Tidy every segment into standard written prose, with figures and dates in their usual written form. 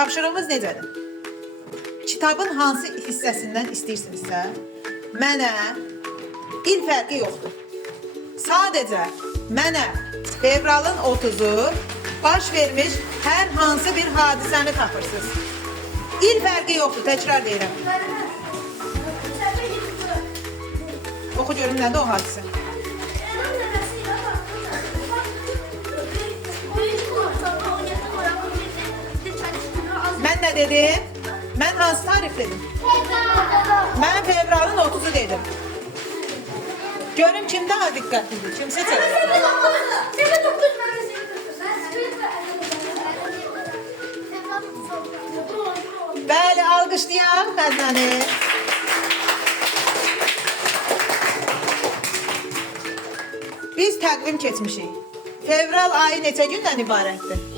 tapşırığımız necədir? Kitabın hansı hissəsindən istəyirsinizsə, mənə il fərqi yoxdur. Sadəcə mənə fevralın 30'u baş vermiş hər hansı bir hadisəni tapırsınız. İl fərqi yoxdur, təkrar deyirəm. Oxu görüm nədir o hadisə? Mən nə dedim? Mən hansı tarix dedim? Mən fevralın 30'u dedim. Görüm kim daha diqqətlidir, kim seçer? Bəli, alqışlayaq Fəznəni. Biz təqvim keçmişik. Fevral ayı neçə gündən ibarətdir?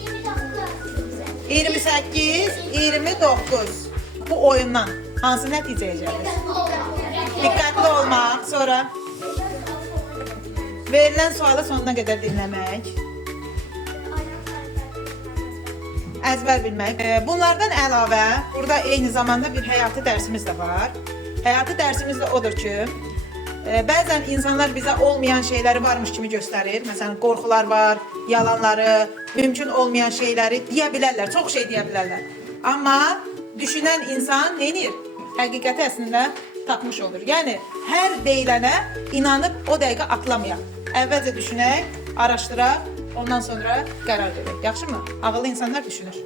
28, 29. Bu oyundan hansı nəticəyə gəlir? Diqqətli olmaq, sonra verilən sualı sonuna qədər dinləmək, əzbər bilmək. Bunlardan əlavə, burada eyni zamanda bir həyatı dərsimiz də var. Həyatı dərsimiz də odur ki, bəzən insanlar bizə olmayan şeyləri varmış kimi göstərir. Məsələn, qorxular var, yalanları, mümkün olmayan şeyləri deyə bilərlər, çox şey deyə bilərlər. Amma düşünən insan nə edir? Həqiqəti əslində tapmış olur. Yəni, hər deyilənə inanıb o dəqiqə atlamayaq. Əvvəlcə düşünək, araşdıraq, ondan sonra qərar verək. Yaxşı mı? Ağıllı insanlar düşünür.